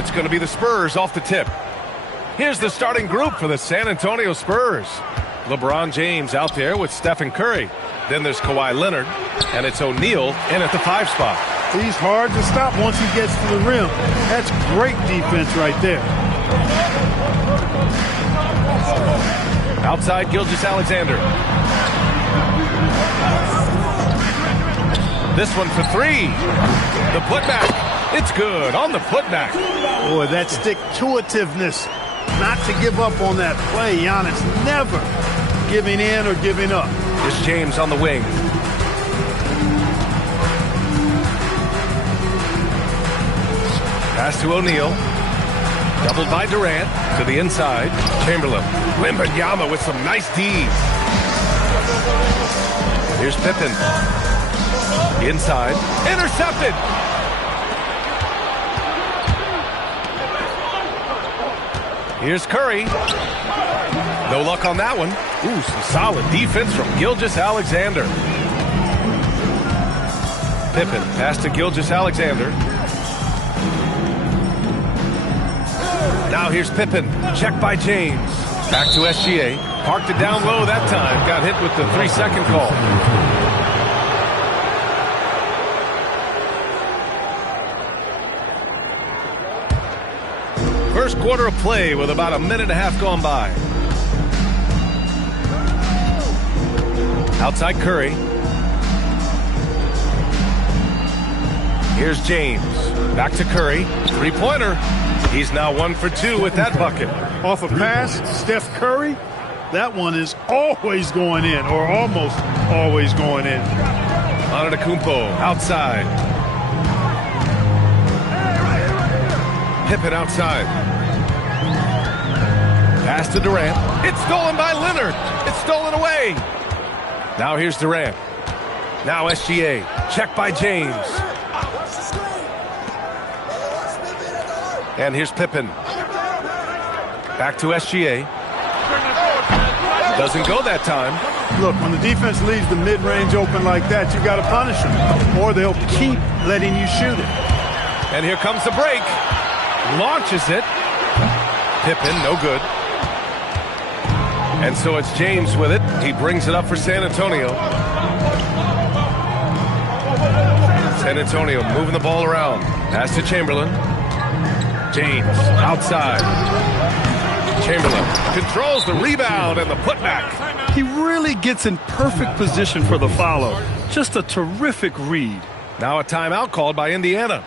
it's going to be the Spurs off the tip. Here's the starting group for the San Antonio Spurs. LeBron James out there with Stephen Curry. Then there's Kawhi Leonard, and it's O'Neal in at the 5 spot. He's hard to stop once he gets to the rim. That's great defense right there. Outside, Gilgeous-Alexander. This one for 3. The putback. It's good on the putback. Boy, that stick-to-itiveness. Not to give up on that play. Giannis never giving in or giving up. Here's James on the wing. Pass to O'Neal. Doubled by Durant to the inside. Chamberlain. Wembanyama with some nice D's. Here's Pippen. Inside. Intercepted. Here's Curry. No luck on that one. Ooh, some solid defense from Gilgeous-Alexander. Pippen. Pass to Gilgeous-Alexander. Now here's Pippen. Check by James. Back to SGA. Parked it down low that time. Got hit with the 3-second call. First quarter of play with about a minute and a half gone by. Outside Curry. Here's James. Back to Curry. 3-pointer. He's now 1 for 2 with that bucket. Off a pass, Steph Curry, that one is always going in, or almost always going in. Antetokounmpo outside. Pippen outside. Pass to Durant. It's stolen by Leonard. It's stolen away. Now here's Durant. Now SGA. Check by James. And here's Pippen. Back to SGA. Doesn't go that time. Look, when the defense leaves the mid-range open like that, you got to punish them, or they'll keep letting you shoot it. And here comes the break. Launches it. Pippen, no good. And so it's James with it. He brings it up for San Antonio. San Antonio moving the ball around. Pass to Chamberlain. James outside. Chamberlain controls the rebound and the putback. He really gets in perfect position for the follow. Just a terrific read. Now a timeout called by Indiana.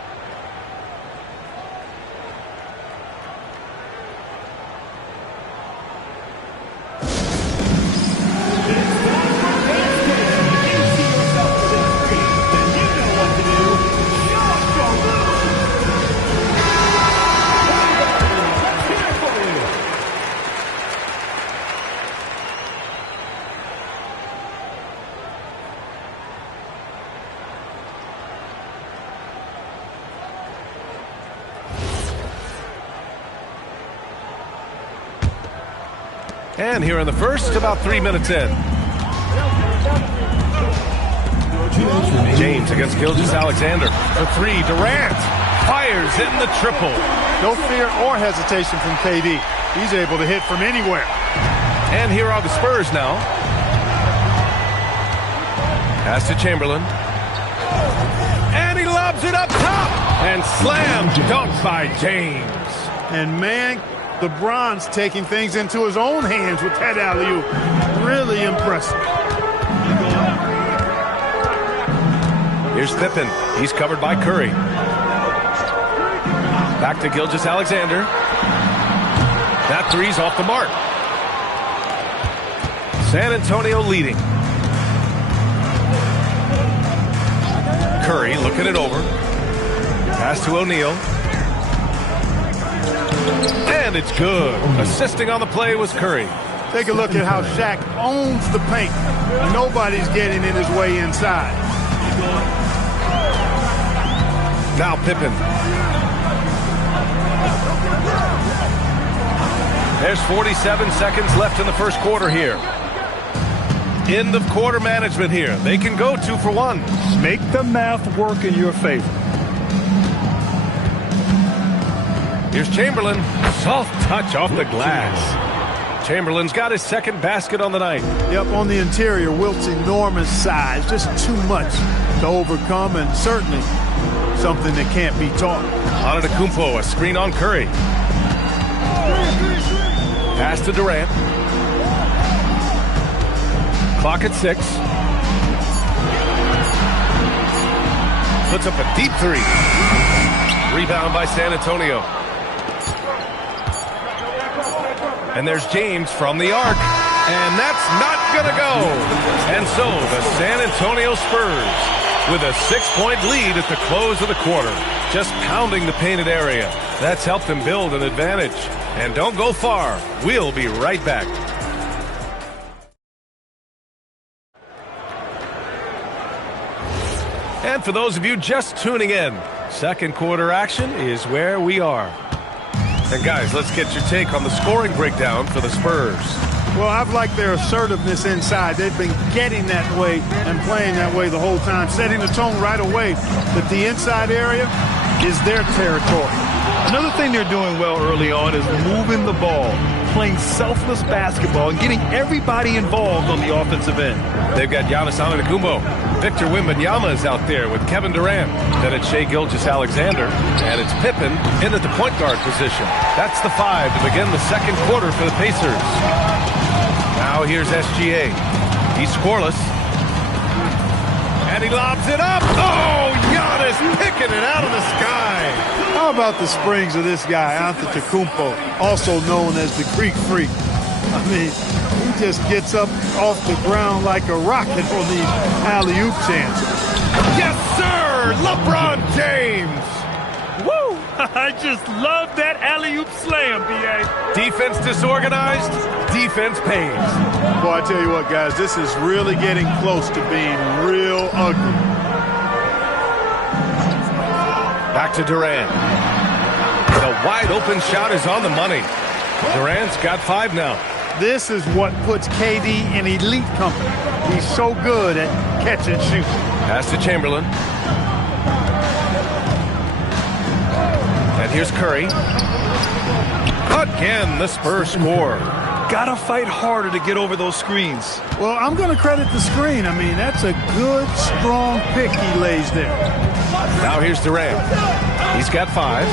And here in the first, about 3 minutes in. James against Gilgeous-Alexander. For 3, Durant fires in the triple. No fear or hesitation from KD. He's able to hit from anywhere. And here are the Spurs now. Pass to Chamberlain. And he lobs it up top. And slam dunk by James. And man, LeBron's taking things into his own hands with that alley-oop. Really impressive. Here's Pippen. He's covered by Curry. Back to Gilgeous-Alexander. That three's off the mark. San Antonio leading. Curry looking it over. Pass to O'Neal. And it's good. Assisting on the play was Curry. Take a look at how Shaq owns the paint. Nobody's getting in his way inside. Now Pippen. There's 47 seconds left in the first quarter here. End of quarter management here. They can go 2 for 1. Make the math work in your favor. Here's Chamberlain. Soft touch off the glass. Chamberlain's got his second basket on the night. Yep, on the interior, Wilt's enormous size. Just too much to overcome, and certainly something that can't be taught. Antetokounmpo, a screen on Curry. Pass to Durant. Clock at 6. Puts up a deep three. Rebound by San Antonio. And there's James from the arc. And that's not going to go. And so the San Antonio Spurs with a 6-point lead at the close of the quarter. Just pounding the painted area. That's helped them build an advantage. And don't go far. We'll be right back. And for those of you just tuning in, second quarter action is where we are. And guys, let's get your take on the scoring breakdown for the Spurs. Well, I've liked their assertiveness inside. They've been getting that way and playing that way the whole time, setting the tone right away that the inside area is their territory. Another thing they're doing well early on is moving the ball, playing selfless basketball, and getting everybody involved on the offensive end. They've got Giannis Antetokounmpo. Victor Wembanyama is out there with Kevin Durant. Then it's Shai Gilgeous-Alexander. And it's Pippen in at the point guard position. That's the 5 to begin the second quarter for the Pacers. Now here's SGA. He's scoreless. And he lobs it up. Oh, Giannis picking it out of the sky. How about the springs of this guy, Antetokounmpo, also known as the Greek Freak? I mean, he just gets up off the ground like a rocket on these alley-oop chances. Yes, sir! LeBron James! Woo! I just love that alley-oop slam, B.A. Defense disorganized, defense pays. Boy, I tell you what, guys, this is really getting close to being real ugly. Back to Durant. The wide-open shot is on the money. Durant's got 5 now. This is what puts KD in elite company. He's so good at catch and shoot. Pass to Chamberlain. And here's Curry. Again, the Spurs score. Gotta fight harder to get over those screens. Well, I'm going to credit the screen. I mean, that's a good, strong pick he lays there. Now here's Durant. He's got 5.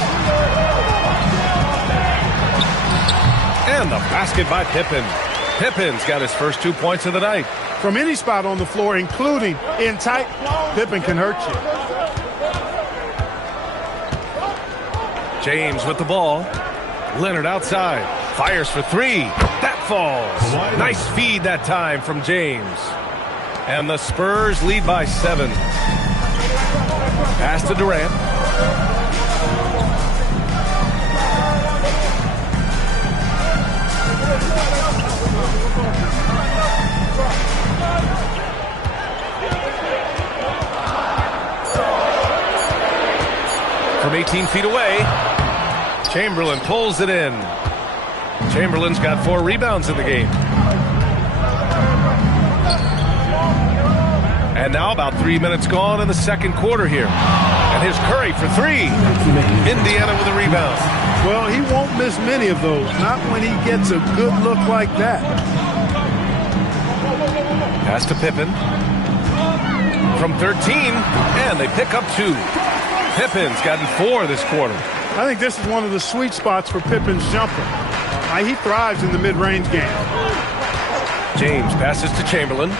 And the basket by Pippen. Pippen's got his first 2 points of the night. From any spot on the floor, including in tight, Pippen can hurt you. James with the ball. Leonard outside. Fires for 3. That falls. Nice feed that time from James. And the Spurs lead by 7. Pass to Durant. From 18 feet away, Chamberlain pulls it in. Chamberlain's got 4 rebounds in the game. And now about 3 minutes gone in the second quarter here. And here's Curry for 3. Indiana with a rebound. Well, he won't miss many of those, not when he gets a good look like that. Pass to Pippen. From 13, and they pick up 2. Pippen's gotten 4 this quarter. I think this is one of the sweet spots for Pippen's jumper. He thrives in the mid-range game. James passes to Chamberlain.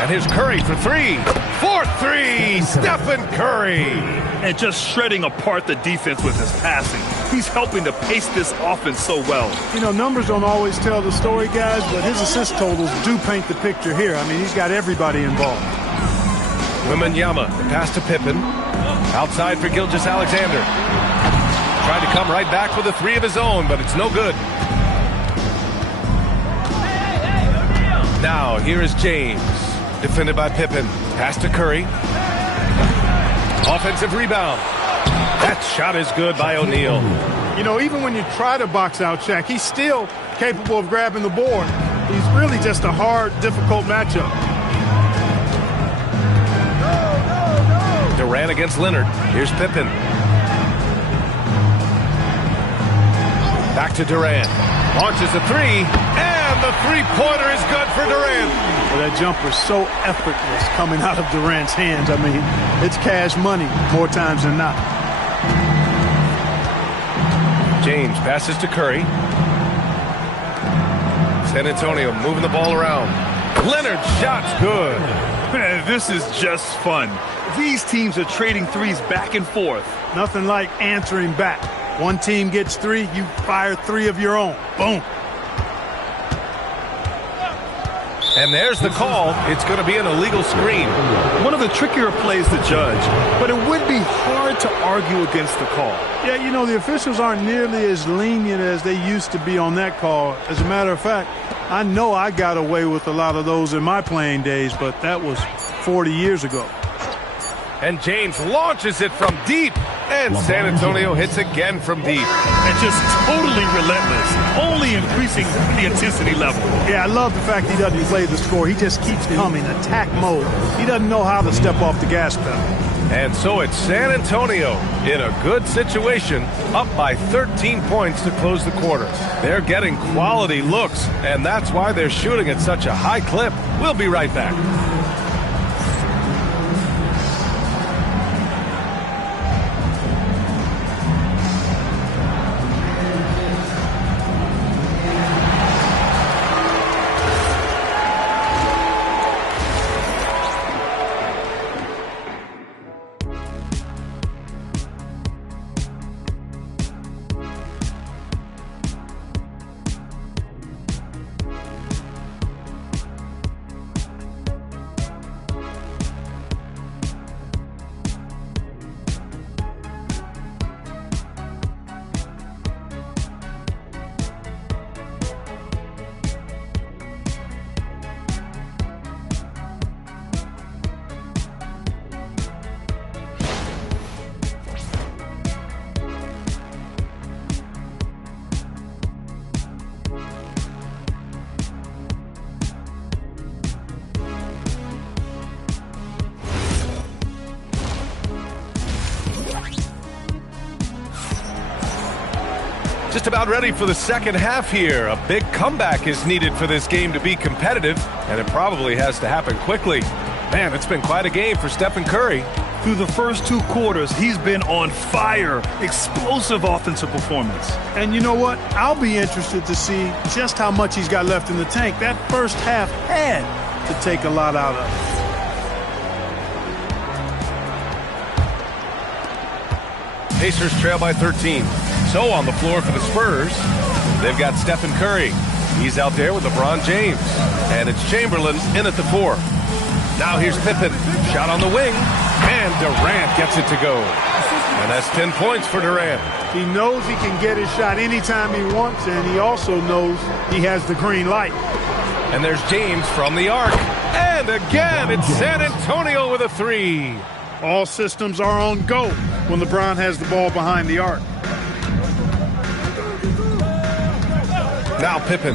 And here's Curry for 3. 4-3, Stephen Curry. And just shredding apart the defense with his passing. He's helping to pace this offense so well. You know, numbers don't always tell the story, guys, but his assist totals do paint the picture here. I mean, he's got everybody involved. Wembanyama, pass to Pippen. Outside for Gilgeous-Alexander. Tried to come right back with a 3 of his own, but it's no good. Now, here is James. Defended by Pippen. Pass to Curry. Offensive rebound. That shot is good by O'Neal. You know, even when you try to box out Shaq, he's still capable of grabbing the board. He's really just a hard, difficult matchup. Durant against Leonard. Here's Pippen. Back to Durant. Launches a three, and the three-pointer is good for Durant. Well, that jumper's so effortless coming out of Durant's hands. I mean, it's cash money more times than not. James passes to Curry. San Antonio moving the ball around. Leonard's shot's good. Man, this is just fun. These teams are trading threes back and forth. Nothing like answering back. One team gets three, you fire three of your own. Boom. And there's the call. It's going to be an illegal screen. One of the trickier plays to judge, but it would be hard to argue against the call. Yeah, you know, the officials aren't nearly as lenient as they used to be on that call. As a matter of fact, I know I got away with a lot of those in my playing days, but that was 40 years ago. And James launches it from deep. And San Antonio hits again from deep. And just totally relentless, only increasing the intensity level. Yeah, I love the fact he doesn't play the score. He just keeps coming, attack mode. He doesn't know how to step off the gas pedal. And so it's San Antonio in a good situation, up by 13 points to close the quarter. They're getting quality looks, and that's why they're shooting at such a high clip. We'll be right back. Just about ready for the second half here. A big comeback is needed for this game to be competitive, and it probably has to happen quickly. Man, it's been quite a game for Stephen Curry. Through the first two quarters, he's been on fire. Explosive offensive performance. And you know what? I'll be interested to see just how much he's got left in the tank. That first half had to take a lot out of it. Pacers trail by 13. So on the floor for the Spurs, they've got Stephen Curry. He's out there with LeBron James. And it's Chamberlain in at the 4. Now here's Pippen. Shot on the wing. And Durant gets it to go. And that's 10 points for Durant. He knows he can get his shot anytime he wants, and he also knows he has the green light. And there's James from the arc. And again, it's San Antonio with a 3. All systems are on go when LeBron has the ball behind the arc. Now Pippen.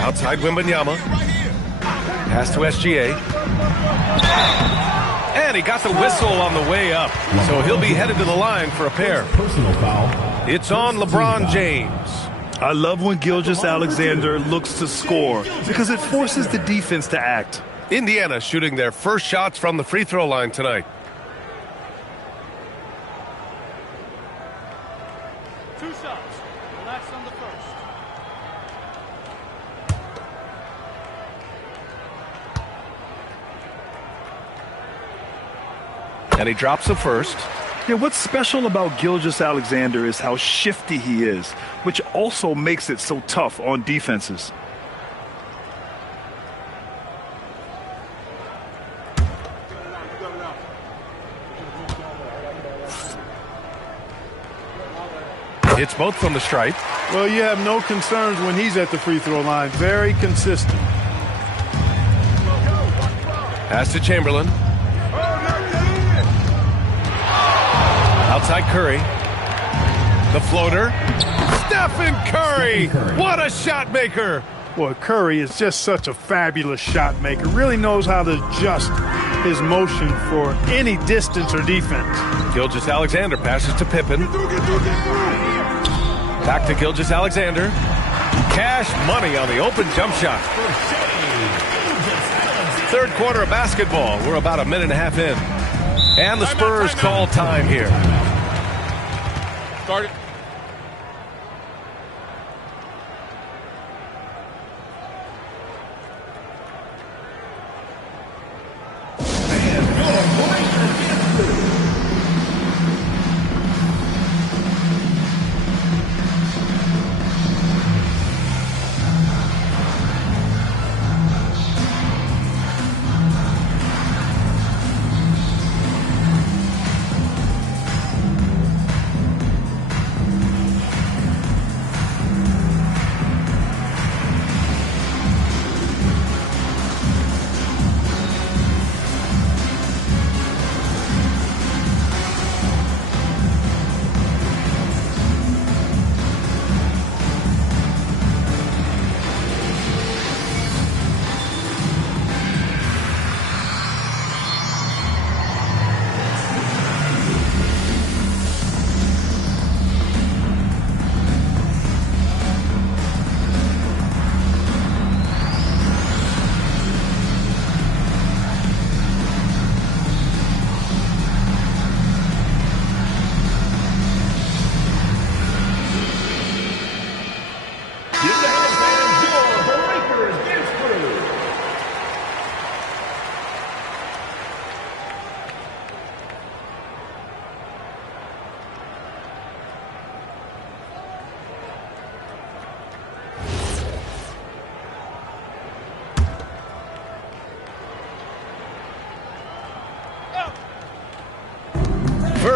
Outside Wembanyama. Pass to SGA. And he got the whistle on the way up. So he'll be headed to the line for a pair. It's on LeBron James. I love when Gilgeous-Alexander looks to score because it forces the defense to act. Indiana shooting their first shots from the free throw line tonight. And he drops the first. Yeah, what's special about Gilgeous-Alexander is how shifty he is, which also makes it so tough on defenses. Hits both from the stripe. Well, you have no concerns when he's at the free throw line. Very consistent. Pass to Chamberlain. Outside Curry. The floater. Stephen Curry! What a shot maker! Boy, Curry is just such a fabulous shot maker. Really knows how to adjust his motion for any distance or defense. Gilgeous-Alexander passes to Pippen. Back to Gilgeous-Alexander. Cash money on the open jump shot. Third quarter of basketball. We're about a minute and a half in. And the Spurs call time here. Start it.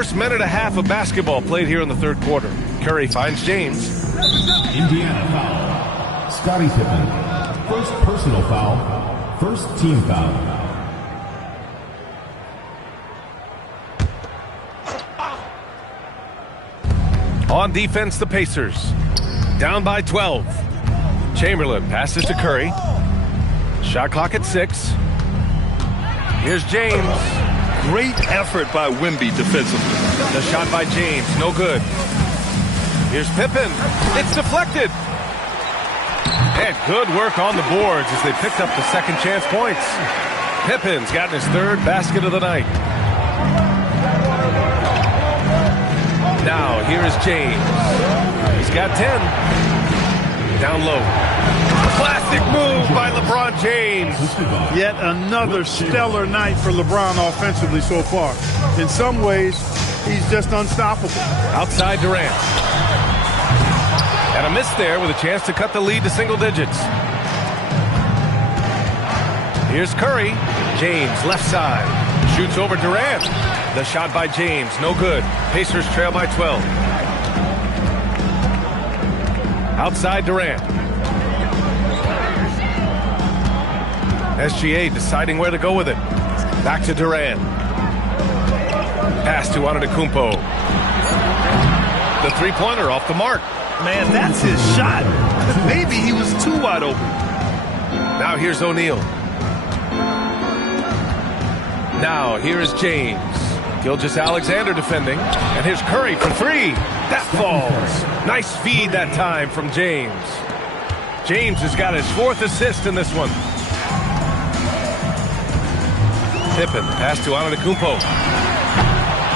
First minute and a half of basketball played here in the third quarter. Curry finds James. Indiana foul. Scottie Pippen. First personal foul. First team foul. On defense, the Pacers. Down by 12. Chamberlain passes to Curry. Shot clock at 6. Here's James. Great effort by Wemby defensively. The shot by James, no good. Here's Pippen. It's deflected. And good work on the boards as they picked up the second chance points. Pippen's gotten his third basket of the night. Now, here is James. He's got 10. Down low. Classic move by LeBron James. Yet another stellar night for LeBron offensively so far. In some ways, he's just unstoppable. Outside Durant. And a miss there with a chance to cut the lead to single digits. Here's Curry. James, left side. Shoots over Durant. The shot by James, no good. Pacers trail by 12. Outside Durant. SGA deciding where to go with it. Back to Durant. Pass to Antetokounmpo. The three-pointer off the mark. Man, that's his shot. Maybe he was too wide open. Now here's O'Neal. Now here is James. Gilgeous-Alexander defending. And here's Curry for 3. That falls. Nice feed that time from James. James has got his 4th assist in this one. Pippen, pass to Antetokounmpo.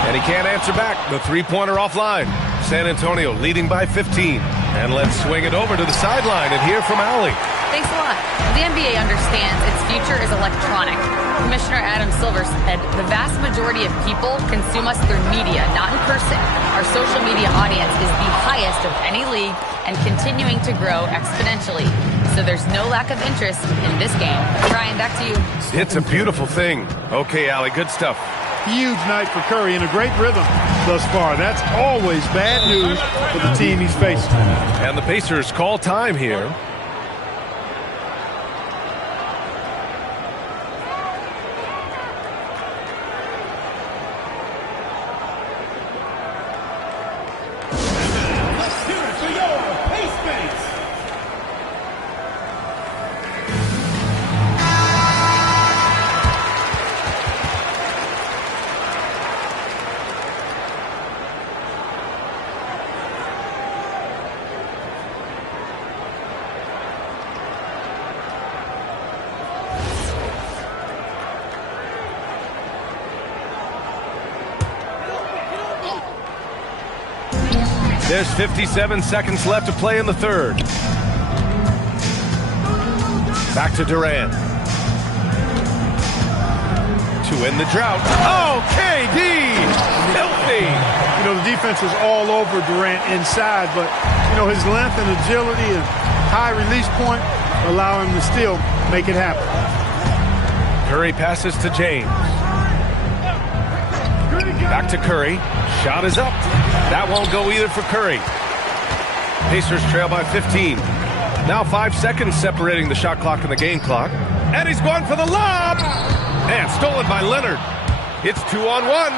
And he can't answer back. The three-pointer offline. San Antonio leading by 15. And let's swing it over to the sideline and hear from Allie. Thanks a lot. The NBA understands its future is electronic. Commissioner Adam Silver said the vast majority of people consume us through media, not in person. Our social media audience is the highest of any league and continuing to grow exponentially. So there's no lack of interest in this game. Ryan, back to you. It's a beautiful thing. Okay, Allie, good stuff. Huge night for Curry and a great rhythm thus far. That's always bad news for the team he's facing. And the Pacers call time here. There's 57 seconds left to play in the third. Back to Durant. To end the drought. Oh, KD! Filthy! You know, the defense was all over Durant inside, but, you know, his length and agility and high release point allow him to still make it happen. Curry passes to James. Back to Curry. Shot is up. That won't go either for Curry. Pacers trail by 15. Now 5 seconds separating the shot clock and the game clock. And he's going for the lob! And stolen by Leonard. It's 2-on-1.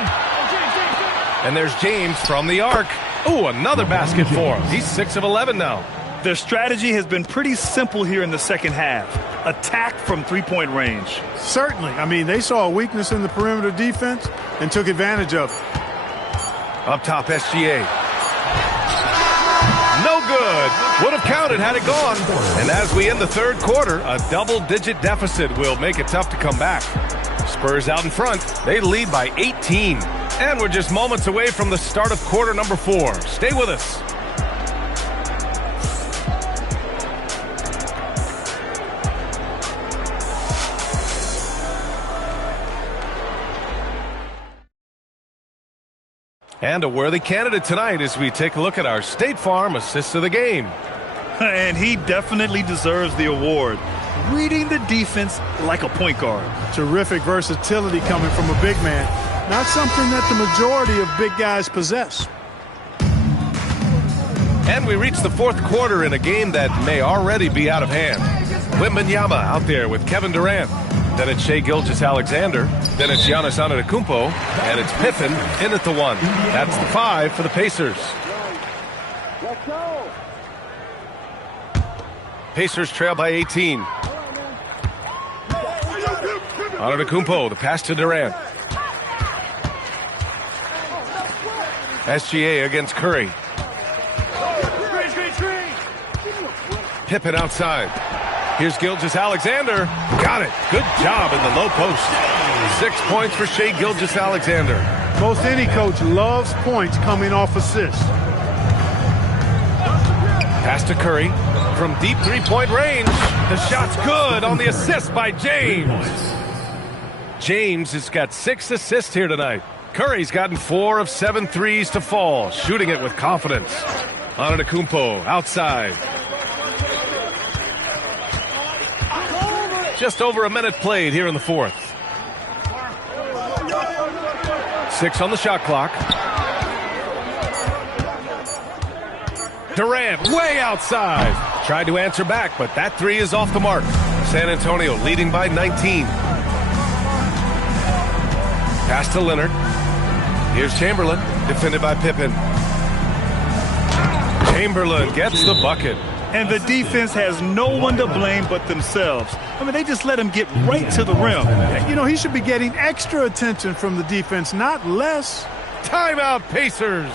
And there's James from the arc. Ooh, another basket for him. He's 6 of 11 now. Their strategy has been pretty simple here in the second half. Attack from three-point range. Certainly. I mean, they saw a weakness in the perimeter defense and took advantage of it. Up top, SGA. No good. Would have counted had it gone. And as we end the third quarter, a double-digit deficit will make it tough to come back. Spurs out in front. They lead by 18. And we're just moments away from the start of quarter number 4. Stay with us. And a worthy candidate tonight as we take a look at our State Farm Assist of the Game. And he definitely deserves the award. Reading the defense like a point guard. Terrific versatility coming from a big man. Not something that the majority of big guys possess. And we reach the fourth quarter in a game that may already be out of hand. Wembanyama out there with Kevin Durant. Then it's Shai Gilgeous-Alexander. Then it's Giannis Antetokounmpo. And it's Pippen in at the 1. That's the 5 for the Pacers. Pacers trail by 18. Antetokounmpo, the pass to Durant. SGA against Curry. Pippen outside. Here's Gilgeous-Alexander. Got it. Good job in the low post. 6 points for Shai Gilgeous-Alexander. Most any coach loves points coming off assists. Pass to Curry from deep three-point range. The shot's good on the assist by James. James has got 6 assists here tonight. Curry's gotten 4 of 7 threes to fall, shooting it with confidence. Antetokounmpo outside. Just over a minute played here in the fourth. 6 on the shot clock. Durant way outside. Tried to answer back, but that 3 is off the mark. San Antonio leading by 19. Pass to Leonard. Here's Chamberlain, defended by Pippen. Chamberlain gets the bucket. And the defense has no one to blame but themselves. I mean, they just let him get right to the rim. You know, he should be getting extra attention from the defense, not less. Timeout, Pacers.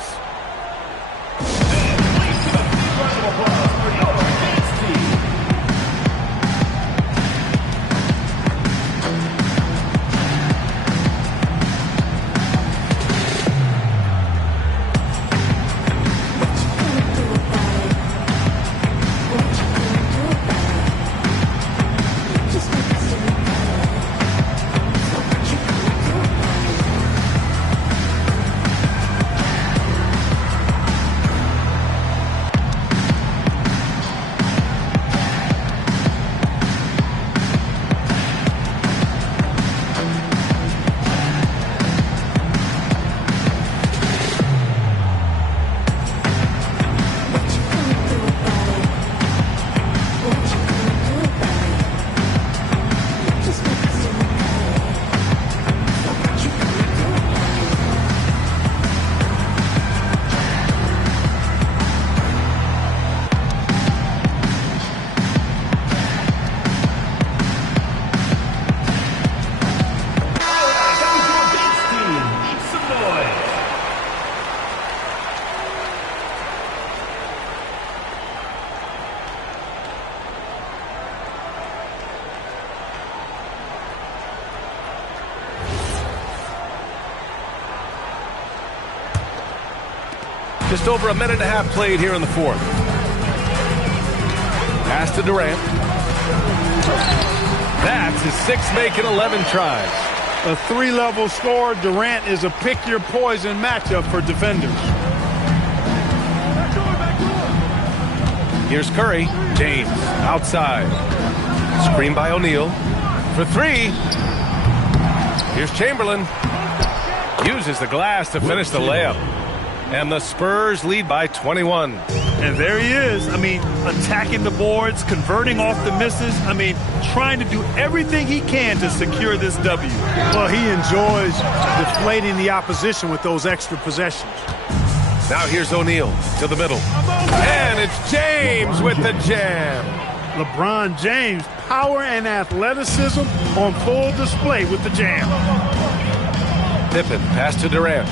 Just over a minute and a half played here in the fourth. Pass to Durant. That's his sixth make in 11 tries. A three-level scorer, Durant is a pick-your-poison matchup for defenders. Here's Curry. James outside. Screen by O'Neal. For three. Here's Chamberlain. Uses the glass to finish the layup. And the Spurs lead by 21. And there he is. I mean, attacking the boards, converting off the misses. I mean, trying to do everything he can to secure this W. Well, he enjoys deflating the opposition with those extra possessions. Now here's O'Neal to the middle. And it's James with the jam. LeBron James, power and athleticism on full display with the jam. Pippen, pass to Durant.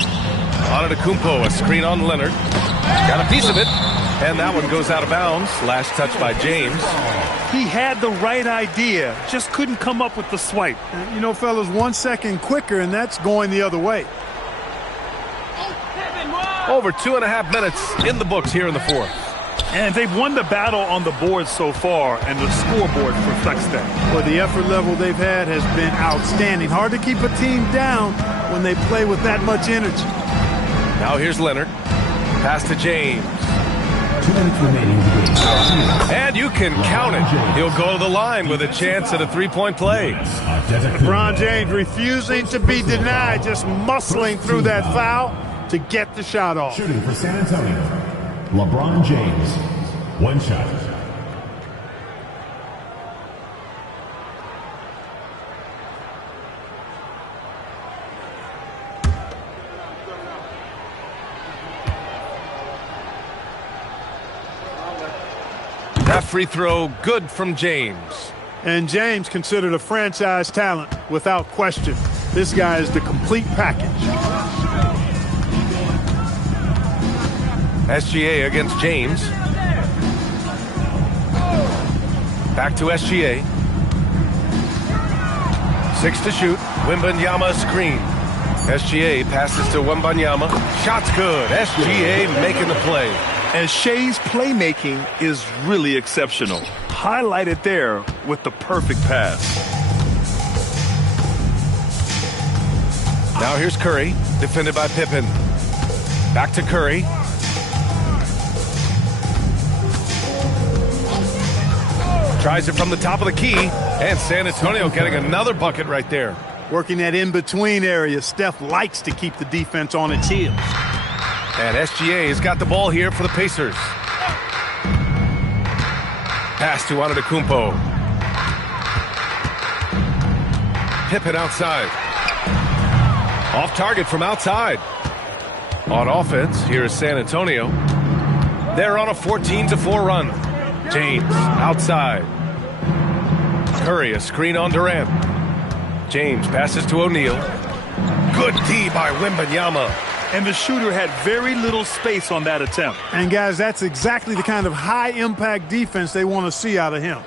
Antetokounmpo, a screen on Leonard. Got a piece of it. And that one goes out of bounds. Last touch by James. He had the right idea, just couldn't come up with the swipe. You know, fellas, 1 second quicker, and that's going the other way. Over 2.5 minutes in the books here in the fourth. And they've won the battle on the board so far, and the scoreboard reflects that. Well, the effort level they've had has been outstanding. Hard to keep a team down when they play with that much energy. Now here's Leonard. Pass to James. 2 minutes remaining in the game. And you can count it. He'll go to the line with a chance at a three-point play. LeBron James refusing to be denied, just muscling through that foul to get the shot off. Shooting for San Antonio, LeBron James. One shot. That free throw good from James. And James considered a franchise talent without question. This guy is the complete package. SGA against James. Back to SGA. 6 to shoot. Wembanyama screen. SGA passes to Wembanyama. Shot's good. SGA making the play. And Shea's playmaking is really exceptional. Highlighted there with the perfect pass. Now here's Curry, defended by Pippen. Back to Curry. Tries it from the top of the key, and San Antonio getting another bucket right there. Working that in-between area, Steph likes to keep the defense on its heels. And SGA has got the ball here for the Pacers. Pass to Antetokounmpo. Pippen outside. Off target from outside. On offense, here is San Antonio. They're on a 14-4 run. James outside. Curry, a screen on Durant. James passes to O'Neal. Good D by Wembanyama. And the shooter had very little space on that attempt. And guys, that's exactly the kind of high-impact defense they want to see out of him.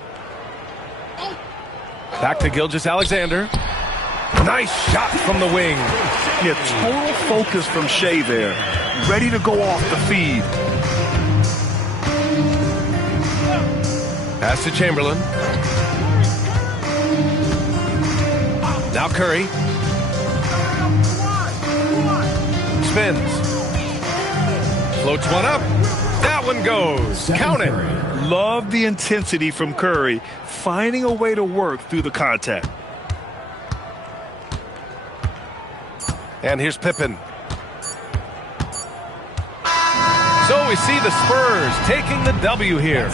Back to Gilgeous-Alexander. Nice shot from the wing. Yeah, total focus from Shea there. Ready to go off the feed. Pass to Chamberlain. Now Curry. Spins. Floats one up. That one goes. Count it. Love the intensity from Curry, finding a way to work through the contact. And here's Pippen. So we see the Spurs taking the W here.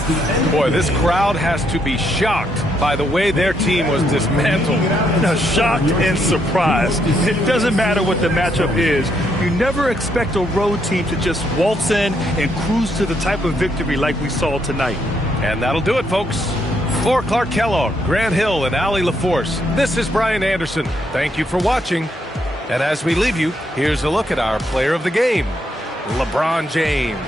Boy, this crowd has to be shocked by the way their team was dismantled. Now, shocked and surprised. It doesn't matter what the matchup is. You never expect a road team to just waltz in and cruise to the type of victory like we saw tonight. And that'll do it, folks. For Clark Kellogg, Grant Hill, and Allie LaForce, this is Brian Anderson. Thank you for watching. And as we leave you, here's a look at our player of the game, LeBron James.